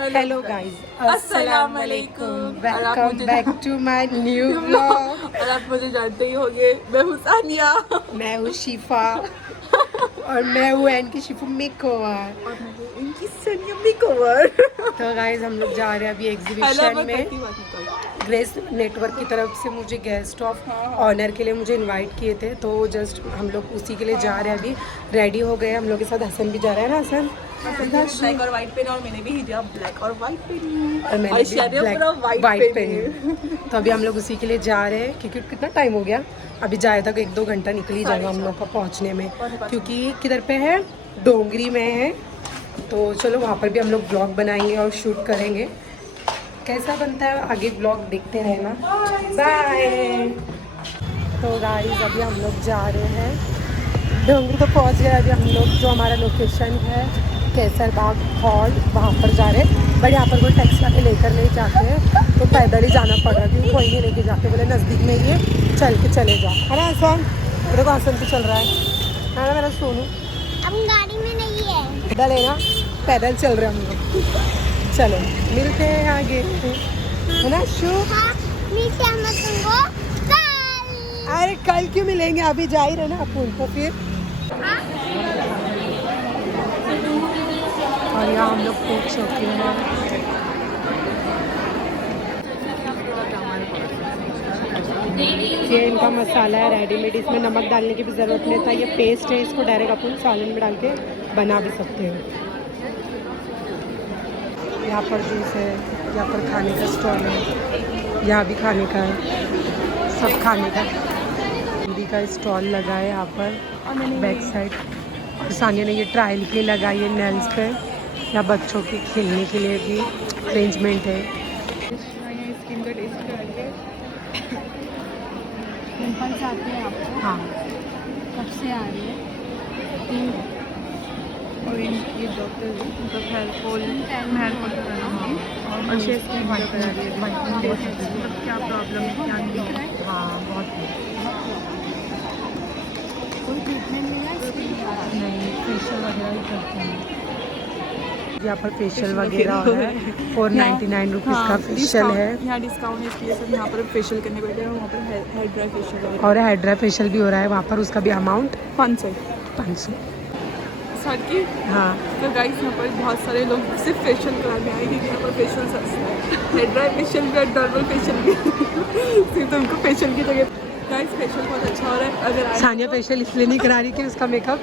Hello guys, अस्सलाम वालेकुम। Welcome मुझे back to my new vlog. और आप मुझे जानते ही होंगे, मैं हूँ सानिया मैं हूँ शिफा और मैं हूँ एन की शिफा मेकओवर। और मैं हूँ इनकी सनिया मेकओवर। तो गाइस हम लोग जा रहे हैं अभी हेलो, एग्जीबिशन मैं में। करती बात नहीं ग्रेस नेटवर्क की तरफ से मुझे गेस्ट ऑफ ऑनर के लिए मुझे इनवाइट किए थे, तो जस्ट हम लोग उसी के लिए जा रहे हैं। अभी रेडी हो गए, हम लोग के साथ हसन भी जा रहा है ना। हसन ब्लैक और व्हाइट पहना और मैंने भी हिजाब ब्लैक और व्हाइट पहनी और मैंने भी शायद ब्लैक पूरा व्हाइट वाइट पहनी पहनी। तो अभी हम लोग उसी के लिए जा रहे हैं, क्योंकि कितना टाइम हो गया, अभी जाए तक 1-2 घंटा निकल ही जाएगा हम लोग का पहुंचने में। क्योंकि किधर पे है, डोंगरी में है। तो चलो वहाँ पर भी हम लोग ब्लॉग बनाएंगे और शूट करेंगे। कैसा बनता है आगे ब्लॉग देखते रहना। बाय। तो गाइस अभी हम लोग जा रहे हैं डोंगरी, तो पहुंच गए अभी हम लोग। जो हमारा लोकेशन है केसर बाग हॉल, वहाँ पर जा रहे हैं। बट यहाँ पर कोई टैक्सी वाले लेकर नहीं जाते हैं, तो पैदल ही जाना पड़ रहा है, क्योंकि कोई नहीं लेके जाते। बोले नज़दीक में ही है, चल के चले जाओ, है ना आसान। मेरे को आसान भी चल रहा है ना मेरा सोनू। हम गाड़ी में नहीं है। पैदल है ना, पैदल चल रहे हम लोग। चलो मिलते हैं आगे, है ना शू। हाँ, मिलते हैं हम तुमको कल। अरे कल क्यों मिलेंगे, अभी जा ही रहे ना अपन तो फिर। और यहाँ हम लोग पहुँच चुके हैं। ये इनका मसाला है रेडीमेड, इसमें नमक डालने की भी ज़रूरत नहीं था। ये पेस्ट है, इसको डायरेक्ट अपन सालन में डाल के बना भी सकते हैं। यहाँ पर जूस है, यहाँ पर खाने का स्टॉल है, यहाँ भी खाने का है, सब खाने का। हिंदी का स्टॉल लगा है यहाँ पर बैक साइड। और सानिया ने ये ट्रायल के लगाई है नेल्स पे। यहाँ बच्चों के खेलने के लिए भी अरेंजमेंट है। स्किन का टेस्ट करेंगे। पिंपल्स आते हैं आपको? हाँ, कब से आ रही है? और ये डॉक्टर मतलब हेयर फॉल कराना और शेयर स्किन का करा रही है। मतलब क्या प्रॉब्लम है, क्या नहीं। हाँ बहुत है। कोई ट्रीटमेंट नहीं है स्किन का? नहीं, फेशियल वगैरह ही करते हैं। यहाँ पर फेशियल वगैरह है, 499 रुपीज़ का फेशियल है। यहाँ डिस्काउंट है, इसलिए सब यहाँ पर फेशियल करने बैठे हैं। वहाँ पर हेयर ड्राई फेशियल है और हेयर ड्राई फेशियल भी हो रहा है वहाँ पर, उसका भी अमाउंट 500 500। की। हाँ, तो गाइस यहाँ पर बहुत सारे लोग सिर्फ फेशियल कराने आए, क्योंकि यहाँ पर फेशियल सस्ता है। हेयर ड्राई फेशियल भी और नॉर्मल फेशियल भी। सिर्फ तुमको फेशियल की जगह गाइस फेशियल बहुत अच्छा हो रहा है। अगर सानिया फेशियल इसलिए नहीं करा रही कि उसका मेकअप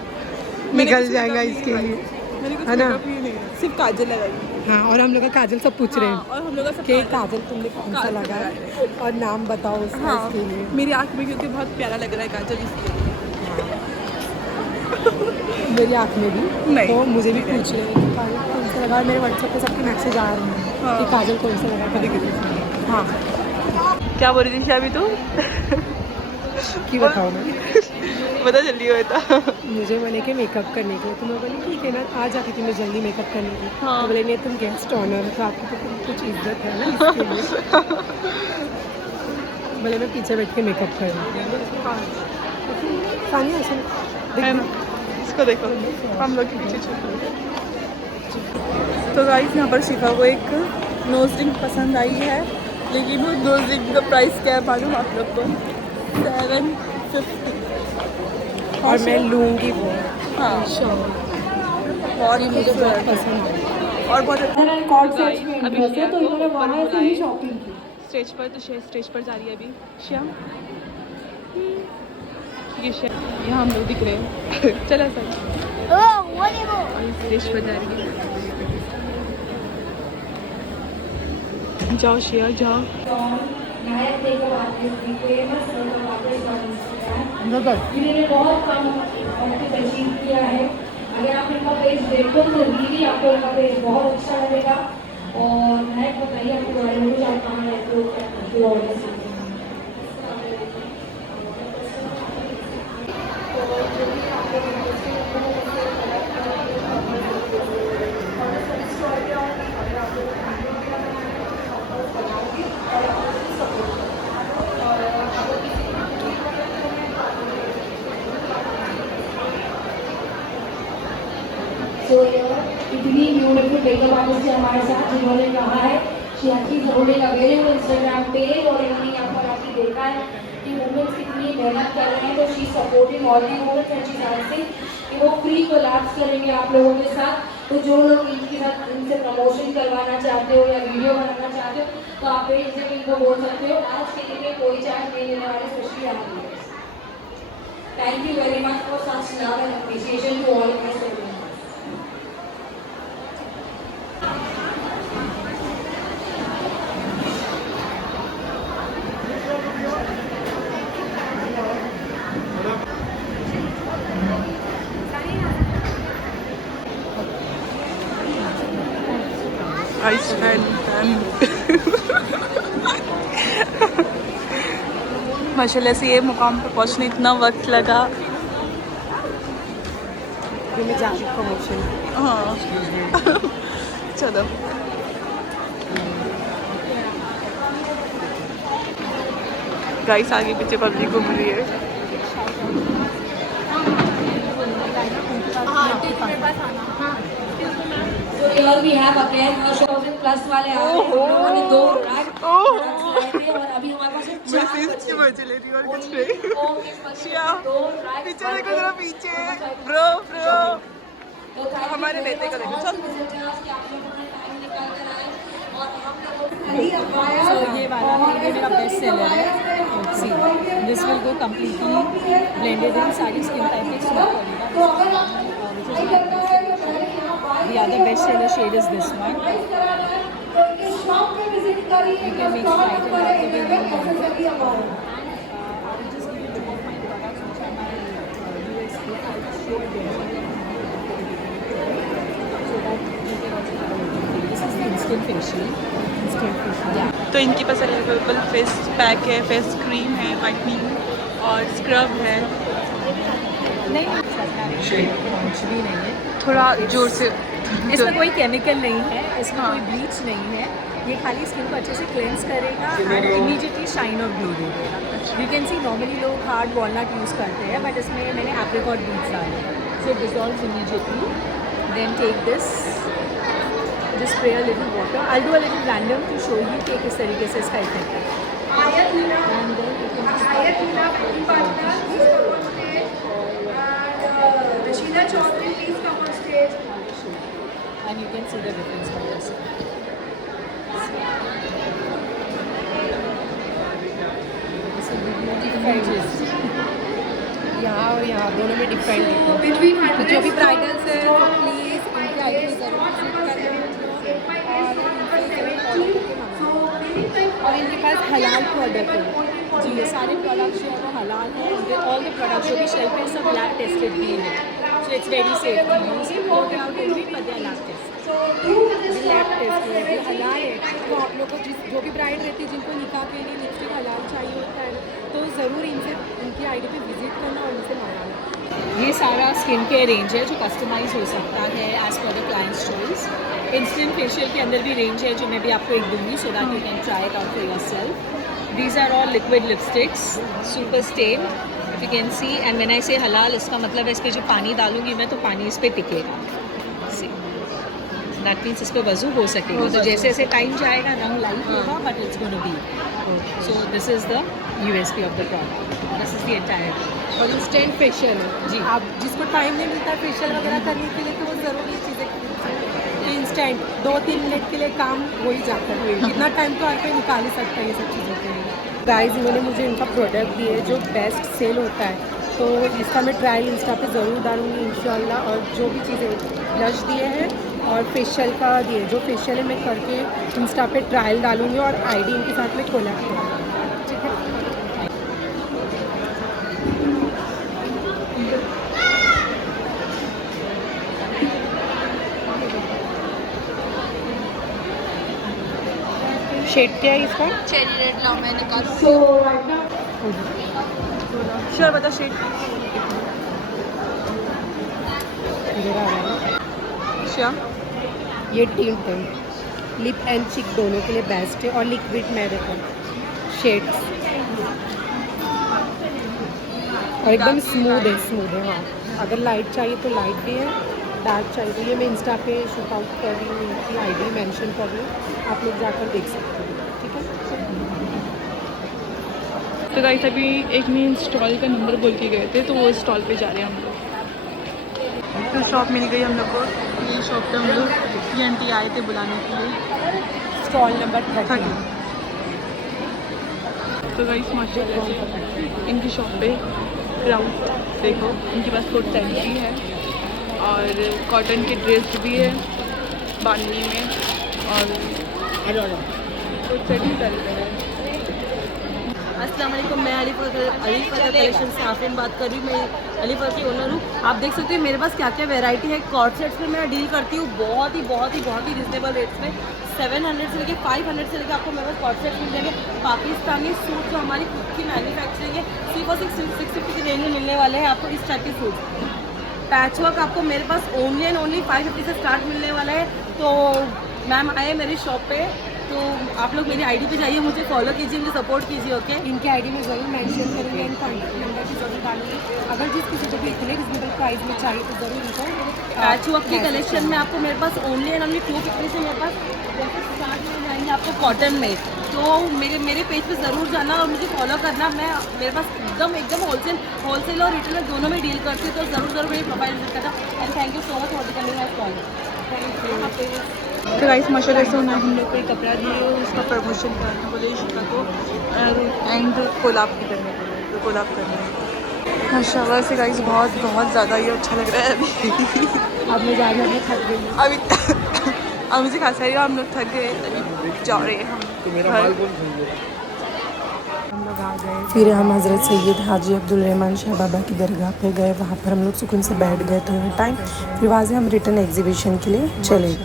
निकल जाएगा इसके लिए, मैंने कुछ है ना। मेकअप ही नहीं है, सिर्फ काजल लगाई। हाँ, और हम लोग का काजल सब पूछ रहे हैं और हम लोग का सब कि काजल तुमने कौन सा काजल लगाया और नाम बताओ उसका। हाँ, इसके लिए मेरी आँख में क्योंकि बहुत प्यारा लग रहा है काजल, इसलिए। मेरी आँख में भी नहीं। तो मुझे भी पूछ रहे हैं कि काजल कौन सा लगा। मेरे व्हाट्सएप पे सबके मैसेज आ रहे हैं हाँ। कि काजल कौन सा लगा। हाँ, क्या बोल रही थी अभी तू? कि बताओ ना। पता जल्दी होता। मुझे बोले कि मेकअप करने के लिए, तो मैं बोली ठीक है ना, आ जाती थी मैं जल्दी मेकअप करने के लिए। हाँ। तो बोले नहीं, तुम गेस्ट ऑनर हो तो आपकी तो कुछ इज्जत है ना, इसके लिए। बोले मैं पीछे बैठ के मेकअप कर रही हूँ। सानिया सुन, है ना, इसको देखो, हम लोग के पीछे छुप रहे। तो गाइस यहाँ पर शिफा को एक नोज रिंग पसंद आई है, लेकिन वो नोज रिंग का प्राइस क्या है मालूम आप लोग को? 750। और मैं लूँगी वो। हाँ, और ये मुझे बहुत पसंद है। और बहुत अच्छा। अभी श्रेया तो इन्होंने वहाँ से ही शॉपिंग की। स्टेज पर, तो स्टेज पर जा रही है अभी श्याम। ये यहाँ हम लोग दिख रहे हैं। चला सर, वो देखो। स्टेज पर जा रही है। जाओ श्रेया जाओ। जिन्होंने बहुत कम वक्त अचीव किया है। अगर आप इनका पेज देखो तो रियली आपको इनका पेज बहुत अच्छा लगेगा। और मैं बताइए आपके बारे में क्या कहाँ है तो ऑर्डर तो इतनी ब्यूटीफुल मेकअप आर्टिस्ट है हमारे साथ। इन्होंने कहा है कि अच्छी होल्डिंग अवेलेबल इंस्टाग्राम पेज, और इन्होंने यहाँ पर आके देखा है कि वुमेन्स कितनी मेहनत कर रहे हैं, तो she supporting all the women's and she asking कि वो फ्री कोलैब्स करेंगे आप लोगों के साथ। तो जो लोग इनके साथ इनसे प्रमोशन करवाना चाहते हो या वीडियो बनाना चाहते हो तो आप पेज से इनको बोल सकते हो। आज के दिन में कोई चार्ज नहीं लेने वाले, स्पेशली आप। Thank you very much for such love and appreciation to all my students. Guys, माशाल्लाह से ये मुकाम पर पहुंचने इतना वक्त लगा। प्रमोशन। हाँ चलो गाइस, आगे पीछे पब्लिक घूम रही है। So here we have again 1000 plus वाले आ रहे हैं। हम लोगों ने 2 रैक लाए थे और अभी हमारे पास 4 बचे। मजे ले रही और कुछ नहीं। शिया पीछे देखो जरा, पीछे ब्रो हमारे बेटे का देखो। So ये वाला है, ये मेरा बेस्ट सेलर है। See, this will go completely blended in सारी स्किन टाइप में सूट करेगा। The other best seller shade is this one. You can make it light and dark the way you want it. And I will just give you two of my products which are my USP. I'll just show you them so that you can also have a look at it. This is the instant facial. Yeah. तो इनके पास available face pack है, face cream है, whitening और scrub है। नहीं कुछ भी नहीं है, थोड़ा जोर से इसमें कोई केमिकल नहीं है, इसमें कोई ब्लीच नहीं है। ये खाली स्किन को अच्छे से क्लेंस करेगा एंड इमीडिएटली शाइन और ग्लो दे देगा। यू कैन सी नॉर्मली लोग हार्ड वॉलनट यूज़ करते हैं, बट इसमें मैंने एप्रिकॉट बीट्स डाले, so it dissolves immediately. Then take this, just spray a little water. I'll do a little random to show you कि किस तरीके से इसका इफेक्ट है। And then you can just Rashida Chaudhary, please come on stage. and you can see the difference for yourself. This will give you images. यहाँ और यहाँ दोनों में डिफरेंट है। तो जो भी ब्राइडल्स है प्लीज़ उनके आईडी ज़रूर विजिट करें और इनके पास हलाल प्रोडक्ट है। जी ये सारे प्रोडक्ट्स जो है वो हलाल है। ऑल द प्रोडक्ट्स जो भी शेल्फ पे सब लैब टेस्टेड भी है, so it's very safe to use it. Not out only but they are lab test, lab test है, ये हलाल है। तो आप लोग को जो भी ब्राइड रहती है जिनको निकाह के लिए लिपस्टिक हलाल चाहिए होता है तो ज़रूर इनसे उनकी आईडी पे विजिट करना और इनसे मंगाना। ये सारा स्किन केयर रेंज है जो कस्टमाइज हो सकता है as per the client's choice. Instant facial के अंदर भी रेंज है जो मैं भी आपको एक दूंगी so that you can try it out for yourself. These are all liquid lipsticks, super stain, if you can see. And when I say halal, इसका मतलब है इस पे जो पानी डालूंगी मैं तो पानी इस पे टिकेगा। See, that means इस पे वजू हो सकेगा। तो जैसे जैसे टाइम जाएगा रंग लाइट होगा, but it's going to be. So this is the USP of the product. This is the entire. और इंस्टेंट फेशियल है जी। आप जिसको टाइम नहीं मिलता है फेशियल वगैरह करने के लिए तो वो ज़रूर ये चीज़ें खरीदते हैं। इंस्टेंट 2-3 मिनट के लिए काम हो ही जाता है। कितना टाइम तो हर कोई निकाल ही सकता है ये सब चीज़ों के लिए। गाइस इन्होंने मुझे इनका प्रोडक्ट दिए जो बेस्ट सेल होता है, तो इसका मैं ट्रायल इंस्टा पे ज़रूर डालूँगी इंशाल्लाह। और जो भी चीज़ें ब्लश दिए हैं और फेशियल का दिए, जो फेशियल है मैं करके इंस्टा पे ट्रायल डालूँगी और आईडी इनके साथ में कोलैब करूँगी, ठीक है। शेड क्या है इसका? चेरी रेड लाओ, मैं निकालूं। So right now श्योर बता शेड। इधर आ रहा है। श्योर ये टिंट है, लिप एंड चिक दोनों के लिए बेस्ट है। और लिक्विड में देखो शेड्स और एकदम स्मूथ है हाँ। अगर लाइट चाहिए तो लाइट भी है, बैग चाहिए, ये मैं इंस्टा पे शूट आउट कर रही हूँ, इनकी आईडी मेंशन कर रही हूँ, आप लोग जाकर देख सकते हो, ठीक है। तो गाइस अभी एक मेन स्टॉल का नंबर बोल के गए थे, तो वो स्टॉल पे जा रहे हैं हम लोग। तो शॉप मिल गई हम लोग को, ये शॉप पे हम लोग ये आंटी आए थे बुलाने के लिए, स्टॉल नंबर 30। तो गाइस माशाल्लाह से इनकी शॉप पे क्राउड देखो, इनके पास कोट सेट भी है और कॉटन के ड्रेस भी है बांधनी में, और कोट सेट भी कर रहे हैं। अस्सलाम वालेकुम, मैं अलीफर कलेक्शन से आफरीन बात कर रही हूँ। मैं अलीफर की ओनर हूँ। आप देख सकते हैं मेरे पास क्या क्या वैरायटी है। कॉर्ड सेट्स में मैं डील करती हूँ बहुत ही रिजनेबल रेट्स में। 700 से लेके 500 से लेके आपको मेरे पास कॉर्ड सेट्स मिल जाएंगे। पाकिस्तानी सूट जो हमारी खुद की मैन्युफैक्चरिंग है, सिर्फ और 650 की रेंज में मिलने वाले हैं आपको इस टाइप के सूट। पैच वर्क आपको मेरे पास ओनली एंड ओनली 550 से स्टार्ट मिलने वाला है। तो मैम आए मेरी शॉप पे, तो आप लोग मेरी आईडी पे जाइए, मुझे फॉलो कीजिए, मुझे सपोर्ट कीजिए। ओके, इनकी आईडी में ज़रूर मेंशन करूँगी एंड कॉन्टैक्ट नंबर भी ज़रूर डालूंगी। अगर जिस किसी को भी इतने रिजनेबल प्राइस में चाहिए तो ज़रूर इनको पैच वर्क की कलेक्शन में आपको मेरे पास ओनली एंड ओनली 250 से मेरे पास जैसे स्टार्ट मिल जाएंगे आपको कॉटन में। तो मेरे पेज पे ज़रूर जाना और मुझे फॉलो करना। मैं मेरे पास एकदम होलसेल और रिटेलर दोनों में डील करती हूँ, तो ज़रूर मेरी प्रोफाइल विजिट करना। And thank you so much for coming my stall. Thank you. तो गाइस माशाल्लाह से उन्होंने हम लोग को एक कपड़ा दिए, उसका प्रमोशन करना बोले शिका को एंड कोलाब भी करने बोले, तो कोलाब करना माशाल्लाह से गाइस बहुत ज़्यादा ही अच्छा लग रहा है अभी। अब मैं जाने में थक गई हूँ। अब मुझे खासा ही हम लोग थक गए, अभी जा रहे हैं हम लोग आ गए, फिर हम हज़रत सैयद हाजी अब्दुल रहमान शाह बाबा की दरगाह पे गए। वहाँ पर हम लोग सुकून से बैठ गए थोड़ा टाइम, फिर वहाँ से हम रिटर्न एग्जीबिशन के लिए चले।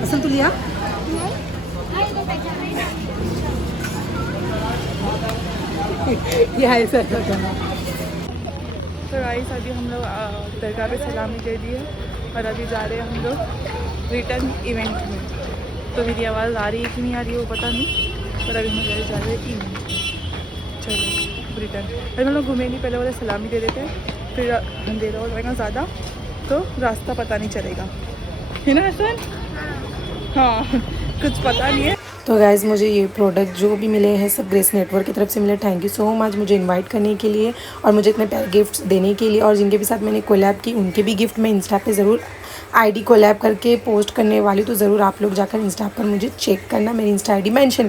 पसंद तो लिया ये है सर। तो गाइस अभी हम लोग दरगाह पे सलामी दे दी है और अभी जा रहे हैं हम लोग रिटर्न इवेंट में। तो मेरी आवाज़ आ रही है कि नहीं आ रही है वो पता नहीं, पर अभी हम जा रहे हैं इवेंट। चलो रिटर्न, अभी हम लोग घूमे नहीं, पहले वाले सलामी दे देते हैं, फिर अंधेरा हो जाएगा ज़्यादा तो रास्ता पता नहीं चलेगा, है ना हसन? हाँ कुछ पता नहीं है। तो गाइज़ मुझे ये प्रोडक्ट जो भी मिले हैं सब ग्रेस नेटवर्क की तरफ से मिले। थैंक यू सो मच मुझे इनवाइट करने के लिए और मुझे इतने प्यारे गिफ्ट्स देने के लिए। और जिनके भी साथ मैंने कोलैब की उनके भी गिफ्ट मैं इंस्टा पे ज़रूर आईडी कोलैब करके पोस्ट करने वाली, तो ज़रूर आप लोग जाकर इंस्टा पर मुझे चेक करना, मेरी इंस्टा आईडी मेंशन कर